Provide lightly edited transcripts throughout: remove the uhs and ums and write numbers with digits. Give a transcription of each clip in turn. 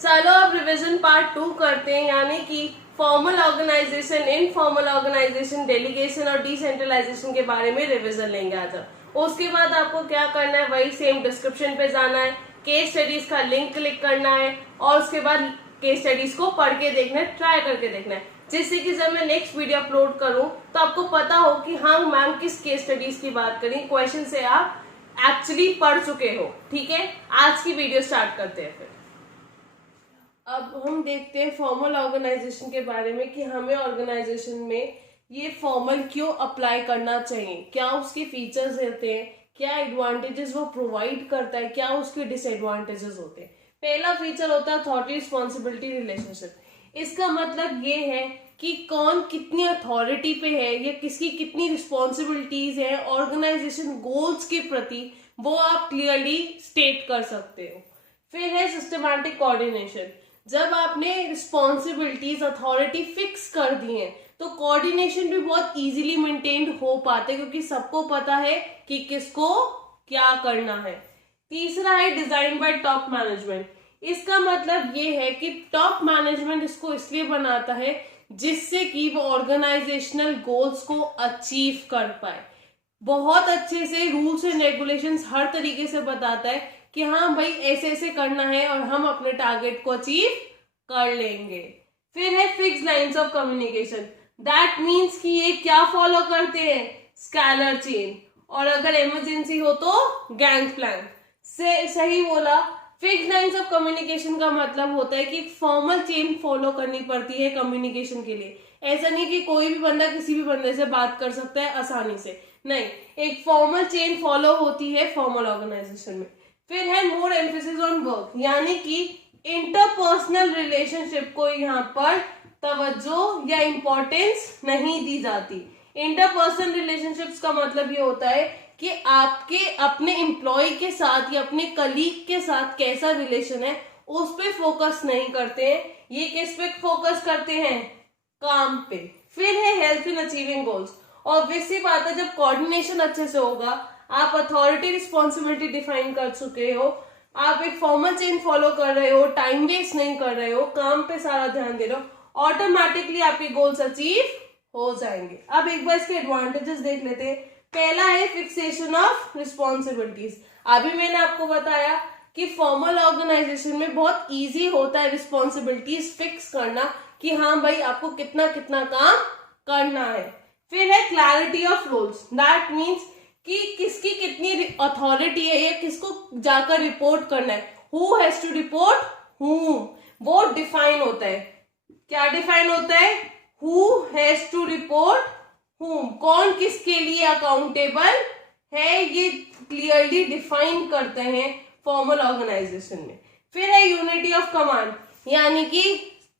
चलो अब revision part 2 करते हैं, यानी कि formal organisation, informal organisation, delegation और डिसेंट्रलाइजेशन के बारे में रिवीजन लेंगे आज हम। उसके बाद आपको क्या करना है, वही सेम डिस्क्रिप्शन पे जाना है, केस स्टडीज का लिंक क्लिक करना है और उसके बाद केस स्टडीज को पढ़ के देखना है, ट्राई करके देखना है, जिससे कि जब मैं नेक्स्ट वीडियो अपलोड करूं तो आपको पता हो कि हाँ मैम किस केस स्टडीज की बात करी, क्वेश्चन से आप एक्चुअली पढ़ चुके हो। ठीक है, आज की वीडियो स्टार्ट करते हैं। फिर अब हम देखते हैं फॉर्मल ऑर्गेनाइजेशन के बारे में कि हमें ऑर्गेनाइजेशन में ये फॉर्मल क्यों अप्लाई करना चाहिए, क्या उसके फीचर्स रहते हैं, क्या एडवांटेजेस वो प्रोवाइड करता है, क्या उसके डिसएडवांटेजेस होते हैं। पहला फीचर होता है अथॉरिटी रिस्पॉन्सिबिलिटी रिलेशनशिप। इसका मतलब ये है कि कौन कितनी अथॉरिटी पे है या किसकी कितनी रिस्पॉन्सिबिलिटीज है ऑर्गेनाइजेशन गोल्स के प्रति, वो आप क्लियरली स्टेट कर सकते हो। फिर है सिस्टमैटिक कोऑर्डिनेशन। जब आपने रिस्पॉन्सिबिलिटीज अथॉरिटी फिक्स कर दी है तो कोऑर्डिनेशन भी बहुत इजीली मेंटेन हो पाते हैं, क्योंकि सबको पता है कि किसको क्या करना है। तीसरा है डिजाइन बाय टॉप मैनेजमेंट। इसका मतलब ये है कि टॉप मैनेजमेंट इसको इसलिए बनाता है जिससे कि वो ऑर्गेनाइजेशनल गोल्स को अचीव कर पाए। बहुत अच्छे से रूल्स एंड रेगुलेशंस हर तरीके से बताता है कि हाँ भाई ऐसे ऐसे करना है और हम अपने टारगेट को अचीव कर लेंगे। फिर है fix lines of communication. That means कि ये क्या फॉलो करते हैं, स्कैलर चेन, और अगर इमरजेंसी हो तो गैंग प्लान से। सही बोला। फिक्स लाइंस ऑफ कम्युनिकेशन का मतलब होता है कि फॉर्मल चेन फॉलो करनी पड़ती है कम्युनिकेशन के लिए। ऐसा नहीं कि कोई भी बंदा किसी भी बंदे से बात कर सकता है आसानी से, नहीं, एक फॉर्मल चेन फॉलो होती है फॉर्मल ऑर्गेनाइजेशन में। फिर है मोर एम्फेसिस ऑन वर्क, यानी कि इंटरपर्सनल रिलेशनशिप को यहाँ पर तवज्जो या इंपॉर्टेंस नहीं दी जाती। इंटरपर्सनल रिलेशनशिप्स का मतलब ये होता है कि आपके अपने एम्प्लॉय के साथ या अपने कलीग के साथ कैसा रिलेशन है उस पे फोकस नहीं करते हैं, ये किस पे फोकस करते हैं, काम पे। फिर है हेल्प इन अचीविंग गोल्स। और वैसी बात है जब कोऑर्डिनेशन अच्छे से होगा, आप अथॉरिटी रिस्पॉन्सिबिलिटी डिफाइन कर चुके हो, आप एक फॉर्मल चेन फॉलो कर रहे हो, टाइम वेस्ट नहीं कर रहे हो, काम पे सारा ध्यान दे रहे हो, ऑटोमेटिकली आपके गोल्स अचीव हो जाएंगे। अब एक बार इसके एडवांटेजेस देख लेते हैं। पहला है फिक्सेशन ऑफ रिस्पॉन्सिबिलिटीज। अभी मैंने आपको बताया कि फॉर्मल ऑर्गेनाइजेशन में बहुत इजी होता है रिस्पॉन्सिबिलिटीज फिक्स करना कि हाँ भाई आपको कितना कितना काम करना है। फिर है clarity of roles. That means कि किसकी कितनी अथॉरिटी है या किसको जाकर रिपोर्ट करना है, who has to report whom, वो डिफाइन होता है। क्या डिफाइन होता है, who has to report whom, कौन किसके लिए अकाउंटेबल है, ये क्लियरली डिफाइन करते हैं फॉर्मल ऑर्गेनाइजेशन में। फिर है यूनिटी ऑफ कमांड, यानी कि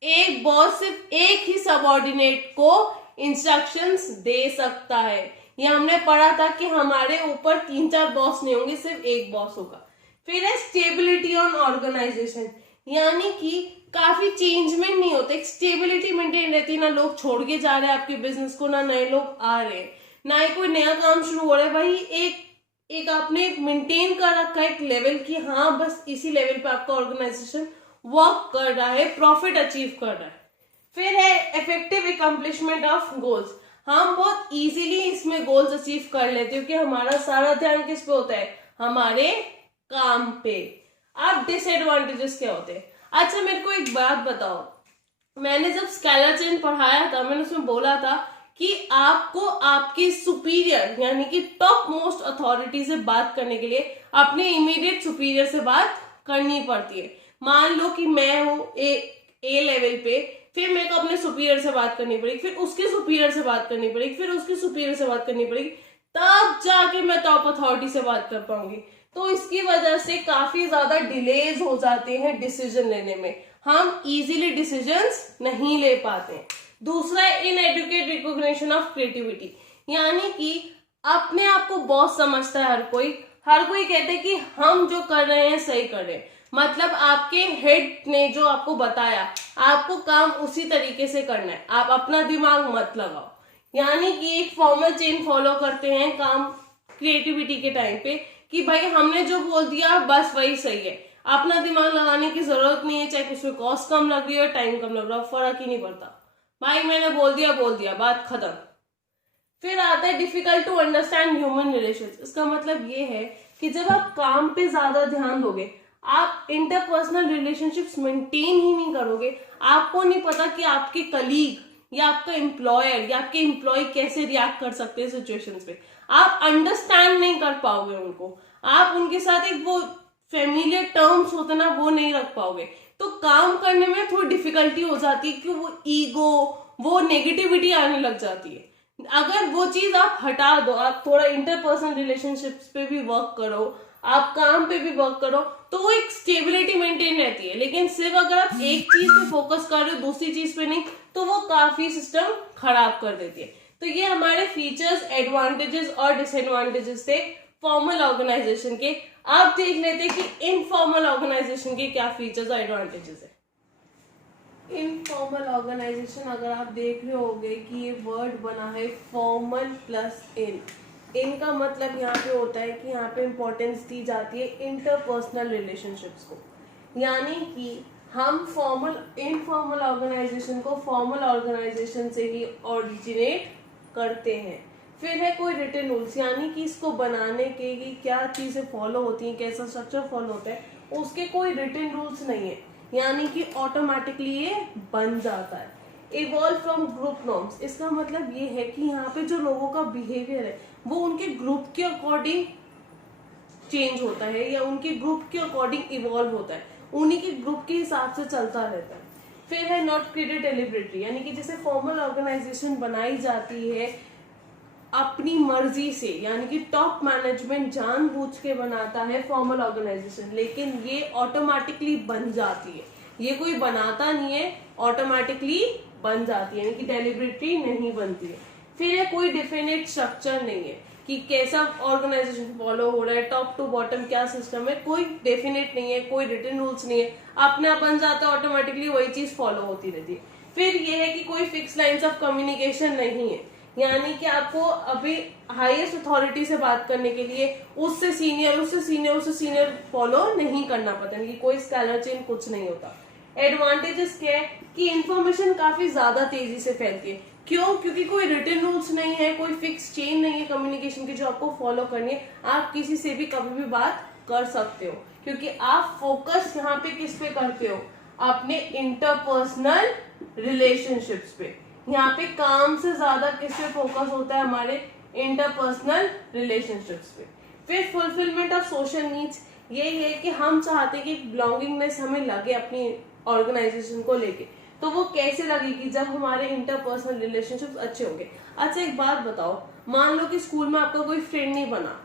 एक बॉस सिर्फ एक ही सबऑर्डिनेट को इंस्ट्रक्शंस दे सकता है। ये हमने पढ़ा था कि हमारे ऊपर 3-4 बॉस नहीं होंगे, सिर्फ एक बॉस होगा। फिर है स्टेबिलिटी ऑन ऑर्गेनाइजेशन, यानी कि काफी चेंजमेंट नहीं होता, एक स्टेबिलिटी मेंटेन रहती है, ना लोग छोड़ के जा रहे हैं आपके बिजनेस को, ना नए लोग आ रहे हैं, ना ही कोई नया काम शुरू हो रहा है। भाई एक आपने मेंटेन कर रखा है एक लेवल की, हाँ बस इसी लेवल पे आपका ऑर्गेनाइजेशन वर्क कर रहा है, प्रॉफिट अचीव कर रहा है। फिर है इफेक्टिव अकम्प्लिशमेंट ऑफ गोल्स। हम बहुत इजीली इसमें गोल्स अचीव कर लेते हैं क्योंकि हमारा सारा ध्यान किस पे होता है, हमारे काम पे। अब डिसएडवांटेजेस क्या होते हैं। अच्छा मेरे को एक बात बताओ, मैंने जब स्केलर चेन पढ़ाया था मैंने उसमें बोला था कि आपको आपके सुपीरियर यानी कि टॉप मोस्ट अथॉरिटी से बात करने के लिए अपने इमीडिएट सुपीरियर से बात करनी पड़ती है। मान लो कि मैं हूँ ए लेवल पे, फिर मेरे को अपने सुपीरियर से बात करनी पड़ेगी, फिर उसके सुपीरियर से बात करनी पड़ेगी, फिर उसके सुपीरियर से बात करनी पड़ेगी, तब जाके मैं टॉप अथॉरिटी से बात कर पाऊंगी। तो इसकी वजह से काफी ज्यादा डिलेज हो जाते हैं डिसीजन लेने में, हम इजीली डिसीजंस नहीं ले पाते। दूसरा इनएडुकेट रिकॉग्निशन ऑफ क्रिएटिविटी, यानी कि अपने आप को बॉस समझता है हर कोई कहते हैं कि हम जो कर रहे हैं सही कर रहे हैं, मतलब आपके हेड ने जो आपको बताया आपको काम उसी तरीके से करना है, आप अपना दिमाग मत लगाओ। यानी कि एक फॉर्मल चेन फॉलो करते हैं काम क्रिएटिविटी के टाइम पे कि भाई हमने जो बोल दिया बस वही सही है, अपना दिमाग लगाने की जरूरत नहीं है, चाहे उसमें कॉस्ट कम लग रही है, टाइम कम लग रहा है, फर्क ही नहीं पड़ता। भाई मैंने बोल दिया, बात खत्म। फिर आता है difficult to understand human relations. इसका मतलब ये है कि जब आप काम पे ज्यादा ध्यान दोगे, आप इंटरपर्सनल रिलेशनशिप्स मेंटेन ही नहीं करोगे, आपको नहीं पता कि आपके कलीग या आपका एम्प्लॉयर या आपके एम्प्लॉय कैसे रिएक्ट कर सकते हैं सिचुएशंस पे, आप अंडरस्टैंड नहीं कर पाओगे उनको, आप उनके साथ एक वो फेमिलियर टर्म्स होते ना वो नहीं रख पाओगे, तो काम करने में थोड़ी डिफिकल्टी हो जाती है कि वो ईगो, वो नेगेटिविटी आने लग जाती है। अगर वो चीज आप हटा दो, आप थोड़ा इंटरपर्सनल रिलेशनशिप्स पे भी वर्क करो, आप काम पे भी वर्क करो, तो वो एक स्टेबिलिटी मेंटेन रहती है। लेकिन सिर्फ अगर आप एक चीज पे फोकस कर रहे हो, दूसरी चीज पे नहीं, तो वो काफी सिस्टम खराब कर देती है। तो ये हमारे फीचर्स, एडवांटेजेस और डिसएडवांटेजेस थे फॉर्मल ऑर्गेनाइजेशन के। अब देख लेते हैं कि इनफॉर्मल ऑर्गेनाइजेशन के क्या फीचर्स और एडवांटेजेस है। इनफॉर्मल ऑर्गेनाइजेशन, अगर आप देख रहे होंगे कि ये वर्ड बना है फॉर्मल प्लस इन का मतलब यहाँ पे होता है कि यहाँ पे इंपॉर्टेंस दी जाती है इंटरपर्सनल रिलेशनशिप्स को, यानी कि हम इनफॉर्मल ऑर्गेनाइजेशन को फॉर्मल ऑर्गेनाइजेशन से ही ओरिजिनेट करते हैं। फिर है कोई रिटन रूल्स, यानी कि इसको बनाने के लिए क्या चीजें फॉलो होती हैं, कैसा स्ट्रक्चर फॉलो होता है, उसके कोई रिटन रूल्स नहीं है, यानी कि ऑटोमेटिकली ये बन जाता है। इवॉल्व फ्रॉम ग्रुप नॉर्म्स, इसका मतलब ये है कि यहाँ पे जो लोगों का बिहेवियर है वो उनके ग्रुप के अकॉर्डिंग चेंज होता है या उनके ग्रुप के अकॉर्डिंग इवॉल्व होता है, उन्हीं के ग्रुप के हिसाब से चलता रहता है। फिर है नॉट क्रिएटेड डेलिबरेटली, यानी कि जैसे फॉर्मल ऑर्गेनाइजेशन बनाई जाती है अपनी मर्जी से, यानी कि टॉप मैनेजमेंट जानबूझ के बनाता है फॉर्मल ऑर्गेनाइजेशन, लेकिन ये ऑटोमेटिकली बन जाती है, ये कोई बनाता नहीं है, ऑटोमेटिकली बन जाती है, यानी कि डेलिबरेटली नहीं बनती है। फिर है कोई डिफिनेट स्ट्रक्चर नहीं है कि कैसा ऑर्गेनाइजेशन फॉलो हो रहा है, टॉप टू बॉटम क्या सिस्टम है, कोई डेफिनेट नहीं है, कोई रिटन रूल्स नहीं है, अपने आप बन जाता है, ऑटोमेटिकली वही चीज फॉलो होती रहती है। फिर ये है कि कोई फिक्स लाइंस ऑफ कम्युनिकेशन नहीं है, यानी कि आपको अभी हाईएस्ट अथॉरिटी से बात करने के लिए उससे सीनियर फॉलो नहीं करना पड़ता, कि कोई स्कैलर चेन कुछ नहीं होता। एडवांटेजेस क्या है कि इंफॉर्मेशन काफी ज्यादा तेजी से फैलती है, क्यों? क्योंकि कोई रिटन रूल्स नहीं है, कोई फिक्स चेन नहीं है कम्युनिकेशन की जो आपको फॉलो करनी है, आप किसी से भी कभी भी बात कर सकते हो, क्योंकि आप फोकस यहाँ पे किस पे करते हो, अपने इंटरपर्सनल रिलेशनशिप्स पे। यहाँ पे काम से ज्यादा किस पे फोकस होता है, हमारे इंटरपर्सनल रिलेशनशिप्स पे। फिर फुलफिलमेंट ऑफ सोशल नीड्स, यही है कि हम चाहते हैं कि बिलोंगिंगनेस हमें लगे अपनी ऑर्गेनाइजेशन को लेके, तो वो कैसे लगेगी, जब हमारे इंटरपर्सनल रिलेशनशिप्स अच्छे होंगे। अच्छा एक बात बताओ, मान लो कि स्कूल में आपका कोई फ्रेंड नहीं बना,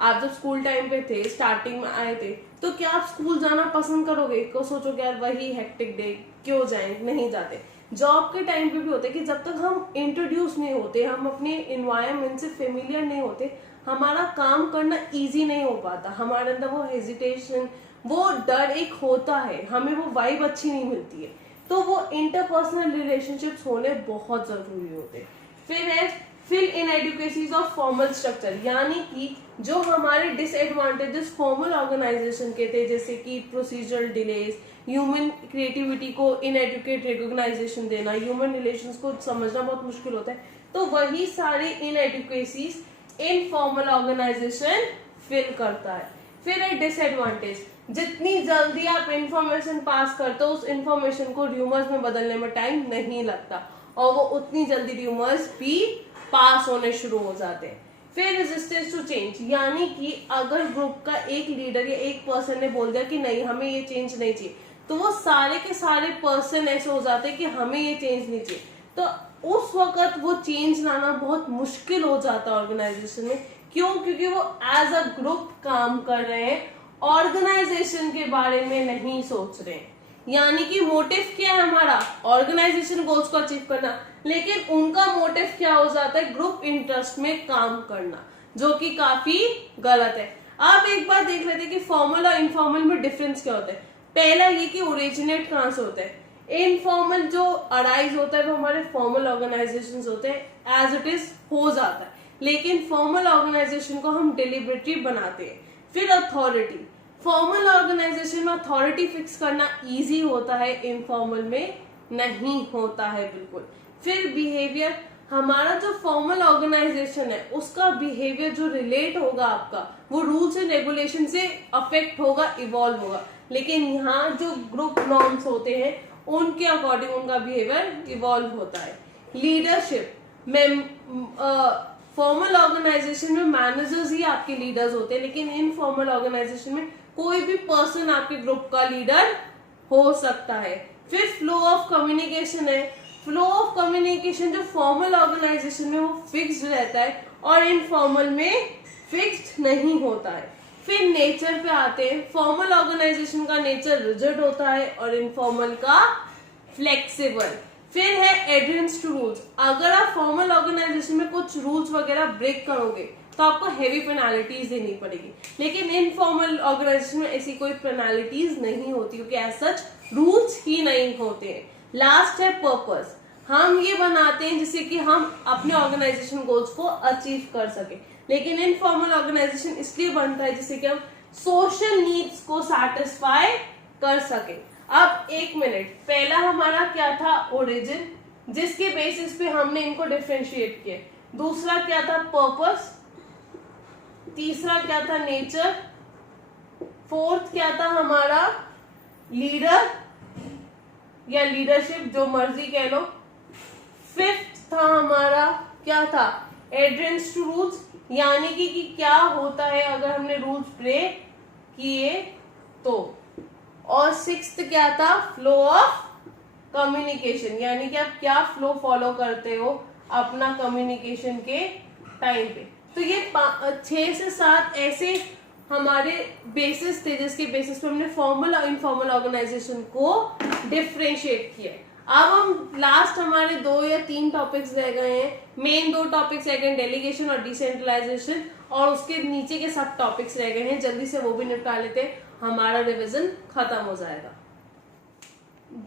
आप जब स्कूल टाइम पे थे, स्टार्टिंग में आए थे, तो क्या आप स्कूल जाना पसंद करोगे? को सोचोगे यार वही हेक्टिक डे, क्यों जाएं, नहीं जाते। जॉब के टाइम पे भी होता है कि जब तक हम इंट्रोड्यूस नहीं होते, हम अपने इन्वायरमेंट से फेमिलियर नहीं होते, हमारा काम करना इजी नहीं हो पाता, हमारे अंदर वो हेजिटेशन, वो डर एक होता है, हमें वो वाइब अच्छी नहीं मिलती है, तो वो इंटरपर्सनल रिलेशनशिप्स होने बहुत जरूरी होते हैं। फिर है फिल इनएडिक्वेसीज ऑफ फॉर्मल स्ट्रक्चर, यानी कि जो हमारे डिसएडवांटेजेस फॉर्मल ऑर्गेनाइजेशन के थे, जैसे कि प्रोसीजरल डिलेज, ह्यूमन क्रिएटिविटी को इनएडुकेट रिकॉग्नाइजेशन देना, ह्यूमन रिलेशंस को समझना बहुत मुश्किल होता है, तो वही सारे इनएडुकेसीज इनफॉर्मल ऑर्गेनाइजेशन फिल करता है। फिर है डिसएडवांटेज, जितनी जल्दी आप इंफॉर्मेशन पास करते हो, उस इंफॉर्मेशन को र्यूमर्स में बदलने में टाइम नहीं लगता, और वो उतनी जल्दी र्यूमर्स भी पास होने शुरू हो जाते हैं। फिर रेजिस्टेंस टू चेंज, यानी कि अगर ग्रुप का एक लीडर या एक पर्सन ने बोल दिया कि नहीं हमें ये चेंज नहीं चाहिए, तो वो सारे के सारे पर्सन ऐसे हो जाते हैं कि हमें ये चेंज नहीं चाहिए, तो उस वक्त वो चेंज लाना बहुत मुश्किल हो जाता है ऑर्गेनाइजेशन में। क्यों? क्योंकि वो एज अ ग्रुप काम कर रहे हैं, ऑर्गेनाइजेशन के बारे में नहीं सोच रहे हैं, यानी कि मोटिव क्या है हमारा, ऑर्गेनाइजेशन गोल्स को अचीव करना, लेकिन उनका मोटिव क्या हो जाता है, ग्रुप इंटरेस्ट में काम करना, जो कि काफी गलत है। अब एक बार देख लेते हैं कि फॉर्मल और इनफॉर्मल में डिफरेंस क्या होता है। पहला ये कि ओरिजिनेट कहां से होता है, इनफॉर्मल जो अराइज होता है वो हमारे फॉर्मल ऑर्गेनाइजेशंस होते हैं, एज इट इज हो जाता है, लेकिन फॉर्मल ऑर्गेनाइजेशन को हम डिलिबरेटली बनाते हैं। फिर अथॉरिटी, फॉर्मल ऑर्गेनाइजेशन में अथॉरिटी फिक्स करना इजी होता है, इनफॉर्मल में नहीं होता है बिल्कुल। फिर बिहेवियर, हमारा जो फॉर्मल ऑर्गेनाइजेशन है उसका बिहेवियर जो रिलेट होगा आपका वो रूल्स एंड रेगुलेशन से अफेक्ट होगा, इवॉल्व होगा। लेकिन यहाँ जो ग्रुप नॉर्म्स होते हैं उनके अकॉर्डिंग उनका बिहेवियर इवॉल्व होता है। लीडरशिप में फॉर्मल ऑर्गेनाइजेशन में मैनेजर्स ही आपके लीडर्स होते हैं, लेकिन इनफॉर्मल ऑर्गेनाइजेशन में कोई भी पर्सन आपके ग्रुप का लीडर हो सकता है। फिर फ्लो ऑफ कम्युनिकेशन है। फ्लो ऑफ कम्युनिकेशन जो फॉर्मल ऑर्गेनाइजेशन में वो फिक्स्ड रहता है और इनफॉर्मल में फिक्स्ड नहीं होता है। फिर नेचर पे आते हैं। फॉर्मल ऑर्गेनाइजेशन का नेचर रिजिड होता है और इनफॉर्मल का फ्लेक्सिबल। फिर है एडहेरेंस टू रूल्स। अगर आप फॉर्मल ऑर्गेनाइजेशन में कुछ रूल्स वगैरह ब्रेक करोगे तो आपको हेवी पेनाल्टीज देनी पड़ेगी, लेकिन इनफॉर्मल ऑर्गेनाइजेशन में ऐसी कोई पेनाल्टीज नहीं होती क्योंकि एज सच रूल्स ही नहीं होते हैं। लास्ट है पर्पस। हम ये बनाते हैं जिससे कि हम अपने ऑर्गेनाइजेशन गोल्स को अचीव कर सके, लेकिन इनफॉर्मल ऑर्गेनाइजेशन इसलिए बनता है जिससे कि हम सोशल नीड्स को सैटिस्फाई कर सके। अब एक मिनट, पहला हमारा क्या था, ओरिजिन, जिसके बेसिस पे हमने इनको डिफरेंशिएट किया। दूसरा क्या था, पर्पस। तीसरा क्या था, नेचर। फोर्थ क्या था हमारा, लीडर या लीडरशिप, जो मर्जी कह लो। फिफ्थ था हमारा क्या था, एडहेरेंस टू रूल्स, यानी कि क्या होता है अगर हमने रूल्स ब्रेक किए तो। और सिक्स्थ क्या था, फ्लो ऑफ कम्युनिकेशन, यानी कि आप क्या फ्लो फॉलो करते हो अपना कम्युनिकेशन के टाइम पे। तो ये 6 से 7 ऐसे हमारे बेसिस थे जिसके बेसिस पे हमने फॉर्मल और इनफॉर्मल ऑर्गेनाइजेशन को डिफरेंशिएट किया। अब हम लास्ट हमारे 2 या 3 टॉपिक्स रह गए हैं। मेन 2 टॉपिक्स रह गए, डेलीगेशन और डिसेंट्रलाइजेशन, और उसके नीचे के सब टॉपिक्स रह गए हैं। जल्दी से वो भी निपटा लेते हैं, हमारा रिवीजन खत्म हो जाएगा।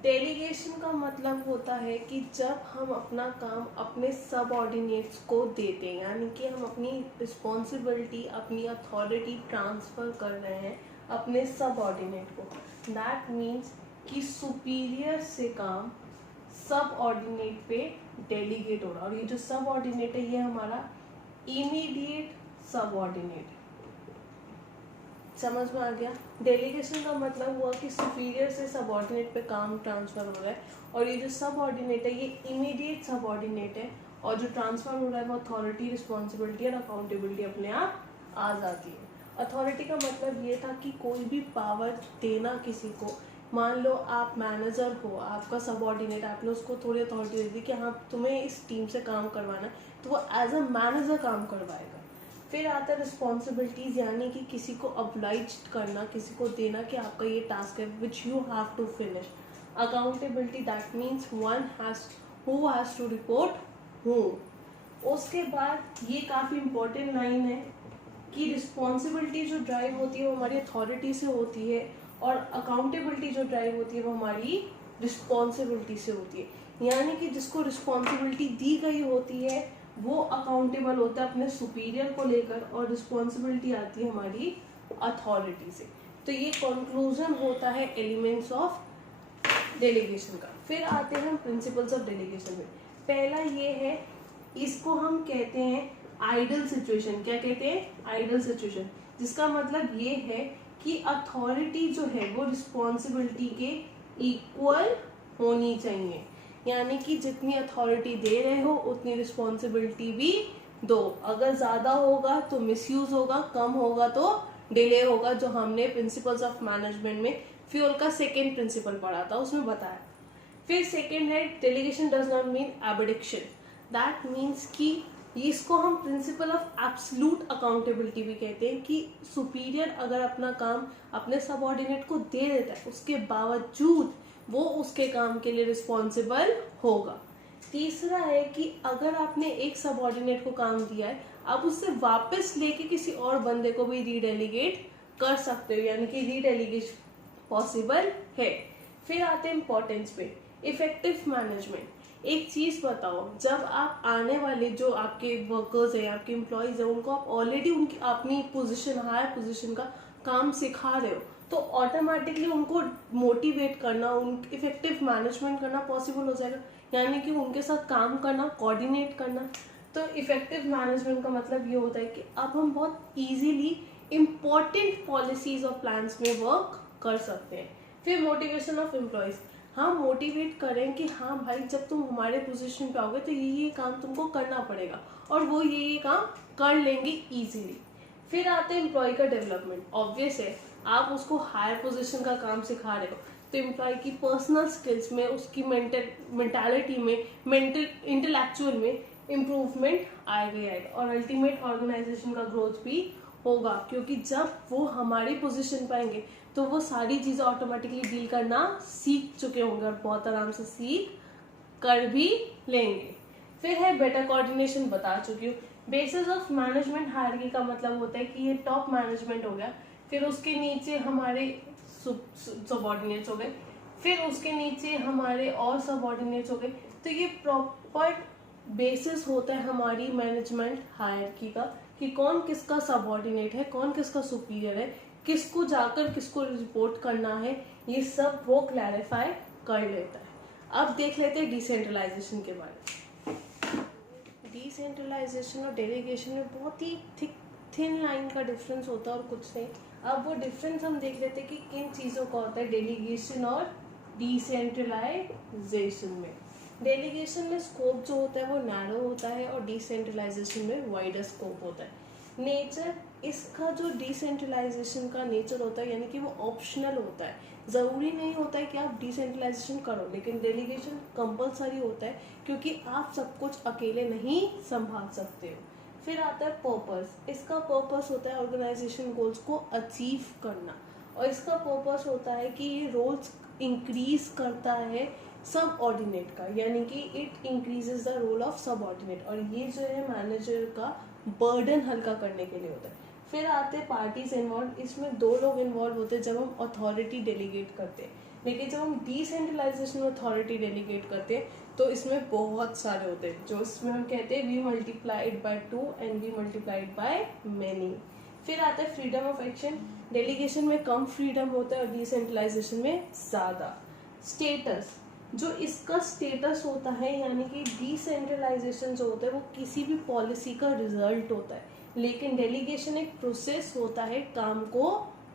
डेलीगेशन का मतलब होता है कि जब हम अपना काम अपने सबऑर्डिनेट्स को देते हैं, यानी कि हम अपनी रिस्पॉन्सिबिलिटी, अपनी अथॉरिटी ट्रांसफर कर रहे हैं अपने सबऑर्डिनेट को। दैट मीन्स कि सुपीरियर से काम सबऑर्डिनेट पे डेलीगेट हो रहा है, और ये जो सबऑर्डिनेट है ये हमारा इमीडिएट सबऑर्डिनेट। समझ में आ गया? डेलीगेशन का मतलब हुआ कि सुपीरियर से सबऑर्डिनेट पे काम ट्रांसफर हो रहा है, और ये जो सबऑर्डिनेट है ये इमीडिएट सबऑर्डिनेट है, और जो ट्रांसफर हो रहा है वो अथॉरिटी, रिस्पॉन्सिबिलिटी और अकाउंटेबिलिटी अपने आप आ जाती है। अथॉरिटी का मतलब ये था कि कोई भी पावर देना किसी को, मान लो आप मैनेजर हो, आपका सबऑर्डिनेट, आपने उसको थोड़ी अथॉरिटी दे दी कि हाँ तुम्हें इस टीम से काम करवाना है, तो वो एज अ मैनेजर काम करवाएगा। फिर आता है रिस्पॉन्सिबिलिटीज, यानी कि किसी को ऑब्लाइज करना, किसी को देना कि आपका ये टास्क है which you have to finish. Accountability, that means one who has to report whom. उसके बाद ये काफ़ी इंपॉर्टेंट लाइन है कि रिस्पॉन्सिबिलिटी जो ड्राइव होती है वो हमारी अथॉरिटी से होती है, और अकाउंटेबिलिटी जो ड्राइव होती है वो हमारी रिस्पॉन्सिबिलिटी से होती है। यानी कि जिसको रिस्पॉन्सिबिलिटी दी गई होती है वो अकाउंटेबल होता है अपने सुपीरियर को लेकर, और रिस्पॉन्सिबिलिटी आती है हमारी अथॉरिटी से। तो ये कंक्लूजन होता है एलिमेंट्स ऑफ डेलीगेशन का। फिर आते हैं हम प्रिंसिपल्स ऑफ डेलीगेशन में। पहला ये है, इसको हम कहते हैं आइडल सिचुएशन। क्या कहते हैं? आइडल सिचुएशन, जिसका मतलब ये है कि अथॉरिटी जो है वो रिस्पॉन्सिबिलिटी के इक्वल होनी चाहिए, यानी कि जितनी अथॉरिटी दे रहे हो उतनी रिस्पॉन्सिबिलिटी भी दो। अगर ज़्यादा होगा तो मिसयूज होगा, कम होगा तो डिले होगा, जो हमने प्रिंसिपल्स ऑफ मैनेजमेंट में फ्यूल का सेकेंड प्रिंसिपल पढ़ा था उसमें बताया। फिर सेकेंड है, delegation does not mean abdication. That means कि इसको हम प्रिंसिपल ऑफ एब्सोल्यूट अकाउंटेबिलिटी भी कहते हैं, कि सुपीरियर अगर अपना काम अपने सबऑर्डिनेट को दे देता है उसके बावजूद वो उसके काम के लिए रिस्पॉन्सिबल होगा। तीसरा है कि अगर आपने एक सबऑर्डिनेट को काम दिया है, आप उससे वापस लेके किसी और बंदे को भी रीडेलीगेट कर सकते हो, यानी कि रीडेलीगेशन पॉसिबल है। फिर आते हैं इंपॉर्टेंस पे, इफेक्टिव मैनेजमेंट। एक चीज बताओ, जब आप आने वाले जो आपके वर्कर्स हैं, आपके एम्प्लॉयज हैं, उनको आप ऑलरेडी उनकी अपनी पोजीशन, हायर पोजीशन का काम सिखा रहे हो तो ऑटोमेटिकली उनको मोटिवेट करना, उन इफेक्टिव मैनेजमेंट करना पॉसिबल हो जाएगा, यानी कि उनके साथ काम करना, कोऑर्डिनेट करना। तो इफेक्टिव मैनेजमेंट का मतलब ये होता है कि अब हम बहुत इजीली इम्पॉर्टेंट पॉलिसीज और प्लान्स में वर्क कर सकते हैं। फिर मोटिवेशन ऑफ एम्प्लॉयज, हाँ मोटिवेट करें कि हाँ भाई जब तुम हमारे पोजीशन पे आओगे तो ये काम तुमको करना पड़ेगा और वो ये काम कर लेंगे इजीली। फिर आते हैं एम्प्लॉय का डेवलपमेंट। ऑब्वियस है आप उसको हायर पोजीशन का काम सिखा रहे हो तो एम्प्लॉय की पर्सनल स्किल्स में, उसकी मेंटालिटी में, मेंटल इंटेलेक्चुअल में इम्प्रूवमेंट आएगा ही आएगा और अल्टीमेट ऑर्गेनाइजेशन का ग्रोथ भी होगा, क्योंकि जब वो हमारी पोजीशन पे आएंगे तो वो सारी चीज़ें ऑटोमेटिकली डील करना सीख चुके होंगे और बहुत आराम से सीख कर भी लेंगे। फिर है बेटर कोऑर्डिनेशन, बता चुकी हूँ। बेसिस ऑफ मैनेजमेंट हायरार्की का मतलब होता है कि ये टॉप मैनेजमेंट हो गया, फिर उसके नीचे हमारे सबऑर्डिनेट्स हो गए, फिर उसके नीचे हमारे और सबऑर्डिनेट्स हो गए। तो ये प्रॉपर बेसिस होता है हमारी मैनेजमेंट हायरार्की का कि कौन किसका सबऑर्डिनेट है, कौन किसका सुपीरियर है, किसको जाकर किसको रिपोर्ट करना है, ये सब वो क्लैरिफाई कर लेता है। अब देख लेते हैं डिसेंट्रलाइजेशन के बारे में। डिसेंट्रलाइजेशन और डेलीगेशन में बहुत ही थिन लाइन का डिफरेंस होता है और कुछ नहीं। अब वो डिफरेंस हम देख लेते हैं कि किन चीज़ों का होता है डेलीगेशन और डिसेंट्रलाइजेशन में। डेलीगेशन में स्कोप जो होता है वो नैरो होता है और डिसेंट्रलाइजेशन में वाइडर स्कोप होता है। नेचर इसका जो डिसेंट्रलाइजेशन का नेचर होता है यानी कि वो ऑप्शनल होता है, ज़रूरी नहीं होता है कि आप डिसेंट्रलाइजेशन करो, लेकिन डेलीगेशन कंपलसरी होता है क्योंकि आप सब कुछ अकेले नहीं संभाल सकते हो। फिर आता है पर्पस। इसका पर्पस होता है ऑर्गेनाइजेशन गोल्स को अचीव करना और इसका पर्पस होता है कि ये रोल्स इंक्रीज करता है सब ऑर्डिनेट का, यानी कि it increases the role of subordinate और ये जो है मैनेजर का बर्डन हल्का करने के लिए होता है। फिर आते हैं पार्टीज इन्वॉल्व। इसमें 2 लोग इन्वॉल्व होते हैं जब हम अथॉरिटी डेलीगेट करते हैं, लेकिन जब हम डिसेंट्रलाइजेशन में अथॉरिटी डेलीगेट करते हैं तो इसमें बहुत सारे होते हैं, जो इसमें हम कहते हैं we multiplied by 2 and we multiplied by many. फिर आता है फ्रीडम ऑफ एक्शन। डेलीगेशन में कम फ्रीडम होता है और डिसेंट्रलाइजेशन में ज़्यादा। स्टेटस, जो इसका स्टेटस होता है यानी कि डिसेंट्रलाइजेशन जो होता है वो किसी भी पॉलिसी का रिजल्ट होता है, लेकिन डेलीगेशन एक प्रोसेस होता है काम को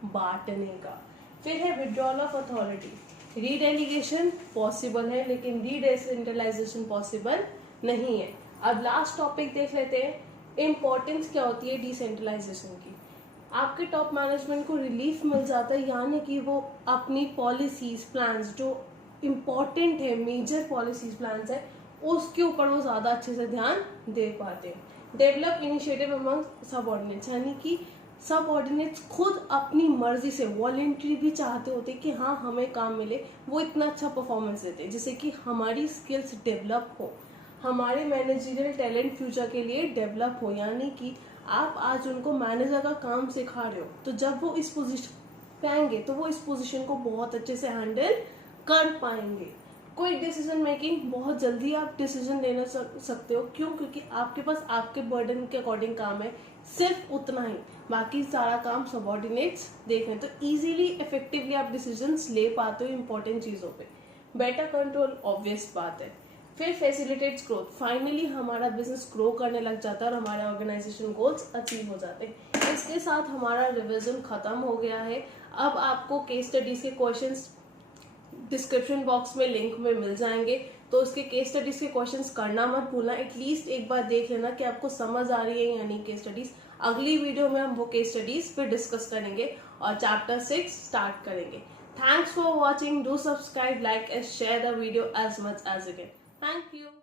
बांटने का। फिर है विड्रॉल ऑफ अथॉरिटी। रीडेलीगेशन पॉसिबल है लेकिन डिसेंट्रलाइजेशन पॉसिबल नहीं है। अब लास्ट टॉपिक देख लेते हैं, इम्पोर्टेंस क्या होती है डिसेंट्रलाइजेशन की। आपके टॉप मैनेजमेंट को रिलीफ मिल जाता है, यानी कि वो अपनी पॉलिसीज प्लान्स जो इम्पॉर्टेंट है, मेजर पॉलिसीज प्लान्स है, उसके ऊपर वो ज़्यादा अच्छे से ध्यान दे पाते हैं। डेवलप इनिशिएटिव अमंग सबऑर्डिनेट्स, यानी कि सबऑर्डिनेट्स खुद अपनी मर्जी से वॉलेंट्री भी चाहते होते कि हाँ हमें काम मिले, वो इतना अच्छा परफॉर्मेंस देते हैं जिससे कि हमारी स्किल्स डेवलप हो, हमारे मैनेजरियल टैलेंट फ्यूचर के लिए डेवलप हो। यानी कि आप आज उनको मैनेजर का काम सिखा रहे हो तो जब वो इस पोजीशन पे आएंगे तो वो इस पोजीशन को बहुत अच्छे से हैंडल कर पाएंगे। कोई डिसीजन मेकिंग, बहुत जल्दी आप डिसीजन लेना सकते हो। क्यों? क्योंकि आपके पास आपके बर्डन के अकॉर्डिंग काम है, सिर्फ उतना ही, बाकी सारा काम सबऑर्डिनेट्स देख रहे हैं, तो इजीली इफेक्टिवली आप डिसीजंस ले पाते हो इंपॉर्टेंट चीज़ों पे। बेटर कंट्रोल ऑब्वियस बात है। फिर फैसिलिटेट्स ग्रोथ, फाइनली हमारा बिजनेस ग्रो करने लग जाता है और हमारे ऑर्गेनाइजेशन गोल्स अचीव हो जाते हैं। इसके साथ हमारा रिविजन खत्म हो गया है। अब आपको केस स्टडीज के क्वेश्चंस डिस्क्रिप्शन बॉक्स में लिंक में मिल जाएंगे, तो उसके केस स्टडीज के क्वेश्चंस करना मत भूलना। एटलीस्ट एक बार देख लेना कि आपको समझ आ रही है यानी केस स्टडीज। अगली वीडियो में हम वो केस स्टडीज पे डिस्कस करेंगे और चैप्टर 6 स्टार्ट करेंगे। Thanks for watching, do subscribe, like and share the video as much as you can. Thank you.